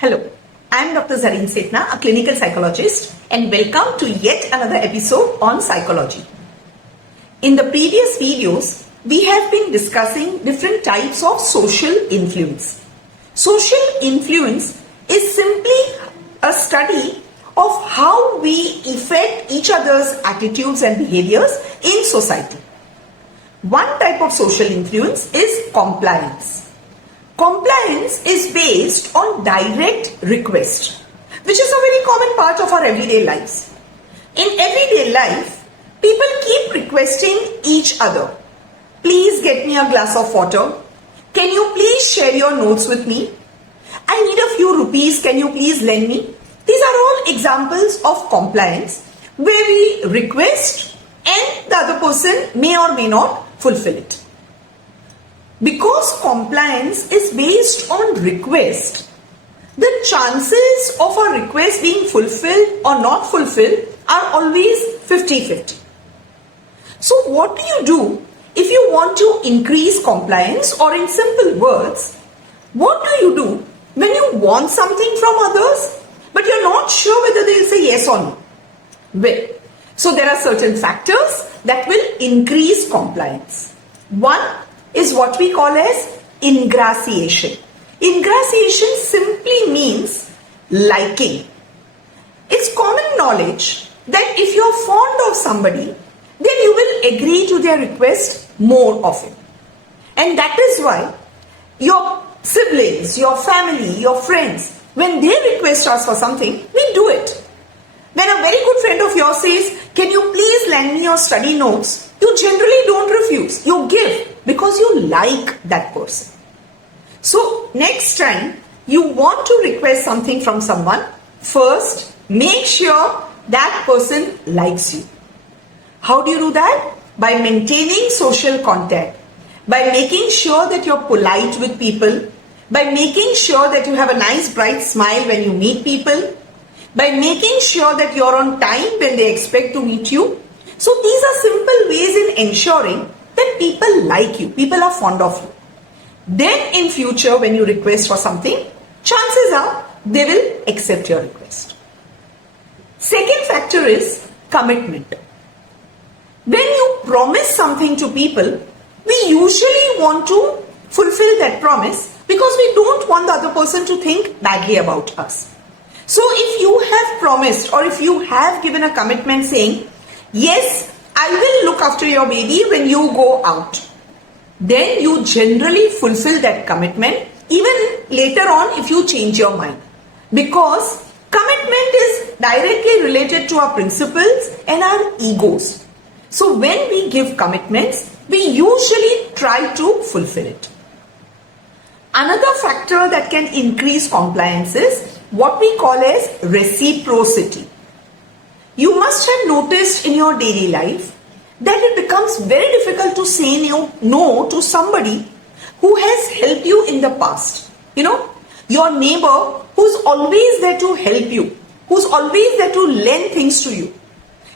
Hello, I am Dr. Zareen Setna, a clinical psychologist, and welcome to yet another episode on psychology. In the previous videos, we have been discussing different types of social influence. Social influence is simply a study of how we affect each other's attitudes and behaviors in society. One type of social influence is compliance. Compliance is based on direct request, which is a very common part of our everyday lives. In everyday life, people keep requesting each other. Please get me a glass of water. Can you please share your notes with me? I need a few rupees. Can you please lend me? These are all examples of compliance where we request and the other person may or may not fulfill it. Because compliance is based on request, the chances of a request being fulfilled or not fulfilled are always 50-50. So what do you do if you want to increase compliance, or in simple words, what do you do when you want something from others but you're not sure whether they'll say yes or no? Well, so there are certain factors that will increase compliance. One is what we call as ingratiation. Ingratiation simply means liking. It's common knowledge that if you're fond of somebody, then you will agree to their request more often. And that is why your siblings, your family, your friends, when they request us for something, we do it. When a very good friend of yours says, can you please lend me your study notes? You generally don't refuse. You give because you like that person. So next time you want to request something from someone, first make sure that person likes you. How do you do that? By maintaining social contact, by making sure that you're polite with people, by making sure that you have a nice bright smile when you meet people, by making sure that you're on time when they expect to meet you. So these are simple ways in ensuring that people like you, people are fond of you. Then in future when you request for something, chances are they will accept your request. Second factor is commitment. When you promise something to people, we usually want to fulfill that promise because we don't want the other person to think badly about us. So if you have promised or if you have given a commitment saying, yes, I will look after your baby when you go out, then you generally fulfill that commitment even later on if you change your mind. Because commitment is directly related to our principles and our egos. So when we give commitments, we usually try to fulfill it. Another factor that can increase compliance is what we call as reciprocity. You must have noticed in your daily life that it becomes very difficult to say no to somebody who has helped you in the past. You know, your neighbor who's always there to help you, who's always there to lend things to you.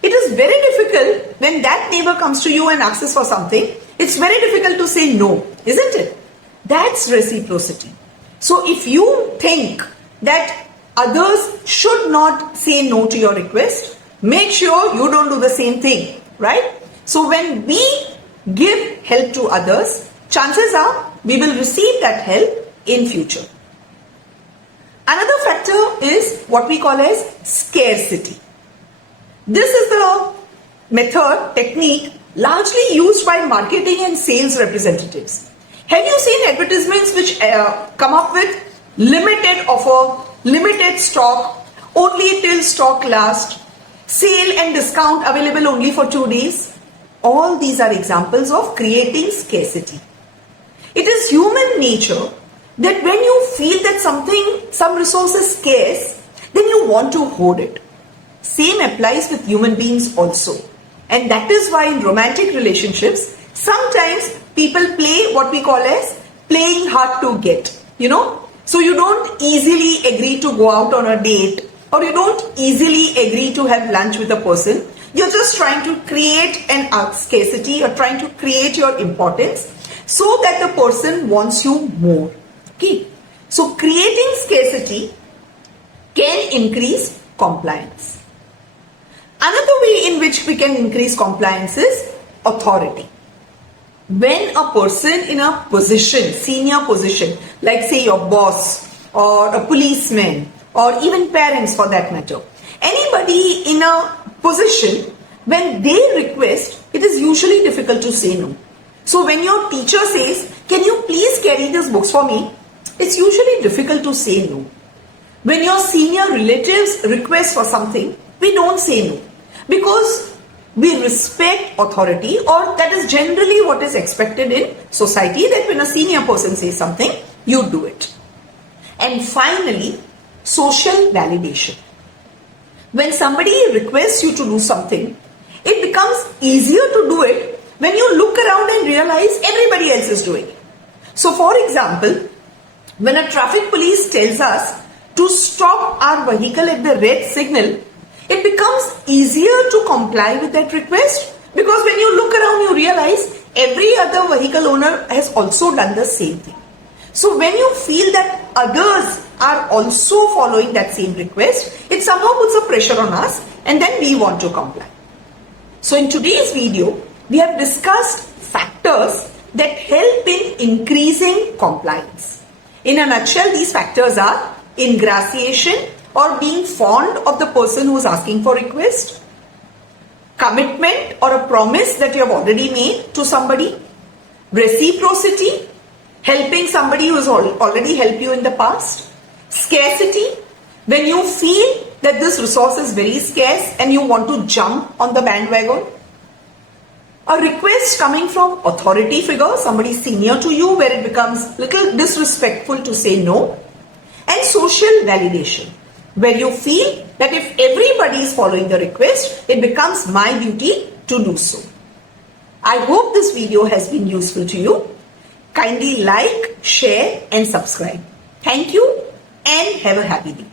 It is very difficult when that neighbor comes to you and asks for something. It's very difficult to say no, isn't it? That's reciprocity. So if you think that others should not say no to your request, make sure you don't do the same thing, right? So when we give help to others, chances are we will receive that help in future. Another factor is what we call as scarcity. This is the method, technique largely used by marketing and sales representatives. Have you seen advertisements which come up with limited offer, limited stock, only till stock lasts, sale and discount available only for 2 days? All these are examples of creating scarcity. It is human nature that when you feel that some resource is scarce, then you want to hoard it. Same applies with human beings also. And that is why in romantic relationships, sometimes people play what we call as playing hard to get, you know. So you don't easily agree to go out on a date, or you don't easily agree to have lunch with a person. You're just trying to create an scarcity, you're trying to create your importance so that the person wants you more. Okay. So creating scarcity can increase compliance. Another way in which we can increase compliance is authority. When a person in a position, senior position, like say your boss or a policeman or even parents for that matter, anybody in a position, when they request, it is usually difficult to say no. So when your teacher says, can you please carry these books for me? It's usually difficult to say no. When your senior relatives request for something, we don't say no because we respect authority, or that is generally what is expected in society, that when a senior person says something, you do it. And finally, social validation. When somebody requests you to do something, it becomes easier to do it when you look around and realize everybody else is doing it. So for example, when a traffic police tells us to stop our vehicle at the red signal, it becomes easier to comply with that request because when you look around you realize every other vehicle owner has also done the same thing. So when you feel that others are also following that same request, it somehow puts a pressure on us and then we want to comply. So in today's video, we have discussed factors that help in increasing compliance. In a nutshell, these factors are ingratiation or being fond of the person who is asking for request, commitment or a promise that you have already made to somebody, reciprocity, helping somebody who has already helped you in the past, scarcity, when you feel that this resource is very scarce and you want to jump on the bandwagon, a request coming from authority figure, somebody senior to you, where it becomes little disrespectful to say no, and social validation, where you feel that if everybody is following the request, it becomes my duty to do so. I hope this video has been useful to you. Kindly like, share and subscribe. Thank you and have a happy day.